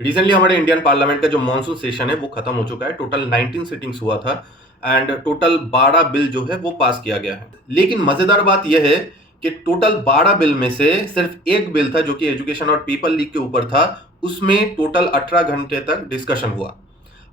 Recently हमारे Indian parliament का जो मॉनसून सेशन है वो खत्म हो चुका है। टोटल 19 सिटिंग्स हुआ था एंड टोटल 12 बिल जो है वो पास किया गया है। लेकिन मजेदार बात यह है कि टोटल 12 बिल में से सिर्फ एक बिल था जो कि एजुकेशन और पीपल लीग के ऊपर था, उसमें टोटल 18 घंटे तक डिस्कशन हुआ।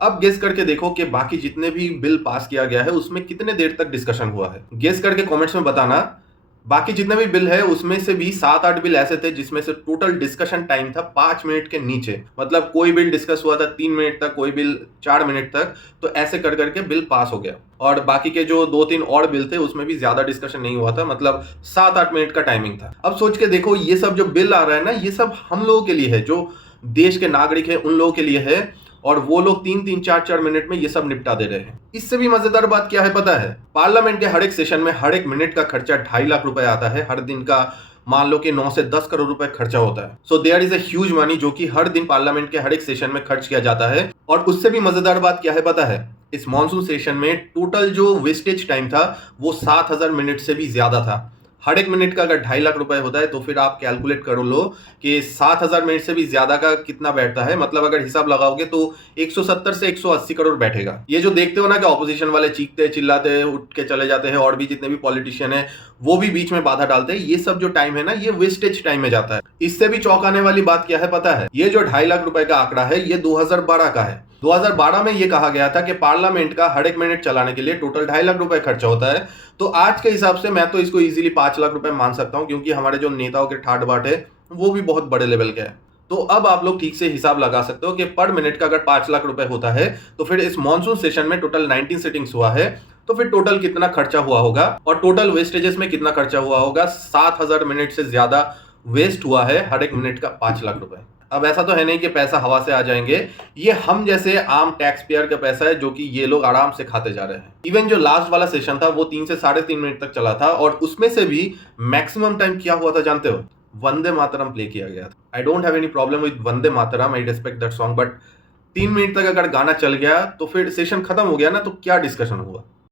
अब गेस करके देखो कि बाकी जितने भी बिल पास किया गया है उसमें कितने देर तक डिस्कशन हुआ है। गेस करके कमेंट्स में बताना। बाकी जितने भी बिल है उसमें से भी 7-8 बिल ऐसे थे जिसमें से टोटल डिस्कशन टाइम था 5 मिनट के नीचे। मतलब कोई बिल डिस्कस हुआ था 3 मिनट तक, कोई बिल 4 मिनट तक, तो ऐसे कर करके बिल पास हो गया। और बाकी के जो 2-3 और बिल थे उसमें भी ज्यादा डिस्कशन नहीं हुआ था, मतलब 7-8 मिनट का टाइमिंग था। अब सोच के देखो, ये सब जो बिल आ रहा है ना, ये सब हम लोगों के लिए है, जो देश के नागरिक है उन लोगों के लिए है, और वो लोग 3-3 4-4 मिनट में ये सब निपटा दे रहे हैं। इससे भी मजेदार बात क्या है पता है? पार्लियामेंट के हर एक सेशन में हर एक मिनट का खर्चा 2.5 लाख रुपए आता है। हर दिन का मान लो कि 9 से 10 करोड़ रुपए खर्चा होता है। So there is a huge money जो कि हर दिन पार्लियामेंट के हर एक सेशन में खर्च किया जाता है। और उससे भी मजेदार बात क्या है पता है? इस मॉनसून सेशन में टोटल जो वेस्टेज टाइम था वो 7,000 मिनट से भी ज्यादा था। हर एक मिनट का अगर 2.5 लाख रुपए होता है तो फिर आप कैलकुलेट कर लो कि 7,000 मिनट से भी ज्यादा का कितना बैठता है। मतलब अगर हिसाब लगाओगे तो 170 से 180 करोड़ बैठेगा। ये जो देखते हो ना कि ऑपोजिशन वाले चीखते चिल्लाते उठ के चले जाते हैं, और भी जितने भी पॉलिटिशियन है वो भी बीच में बाधा डालते हैं, ये सब जो टाइम है ना ये वेस्टेज टाइम में जाता है। इससे भी चौंकाने वाली बात क्या है पता है? ये जो 2.5 लाख रुपए का आंकड़ा है ये 2012 का है। 2012 में ये कहा गया था कि पार्लियामेंट का हर एक मिनट चलाने के लिए टोटल 2.5 लाख रुपए खर्चा होता है। तो आज के हिसाब से मैं तो इसको इजीली 5 लाख रुपए मान सकता हूं, क्योंकि हमारे जो नेताओं के ठाट बाट है वो भी बहुत बड़े लेवल के हैं। तो अब आप लोग ठीक से हिसाब लगा सकते हो कि पर मिनट का अगर 5 लाख रुपए होता है तो फिर इस मॉनसून सेशन में टोटल 19 सिटिंग्स हुआ है, तो फिर टोटल कितना खर्चा हुआ होगा, और टोटल वेस्टेजेस में कितना खर्चा हुआ होगा। 7,000 मिनट से ज्यादा वेस्ट हुआ है हर एक मिनट का 5 लाख रुपए। अब ऐसा तो है नहीं कि पैसा हवा से आ जाएंगे, ये हम जैसे आम टैक्स पेयर का पैसा है जो कि ये लोग आराम से खाते जा रहे हैं। इवन जो लास्ट वाला सेशन था वो 3 से 3.5 मिनट तक चला था, और उसमें से भी मैक्सिमम टाइम क्या हुआ था जानते हो? वंदे मातरम प्ले किया गया था। I don't have any problem with Vande Mataram, I respect that song, but 3 minute तक अगर गाना चल गया तो फिर सेशन खत्म हो गया ना, तो क्या डिस्कशन हुआ?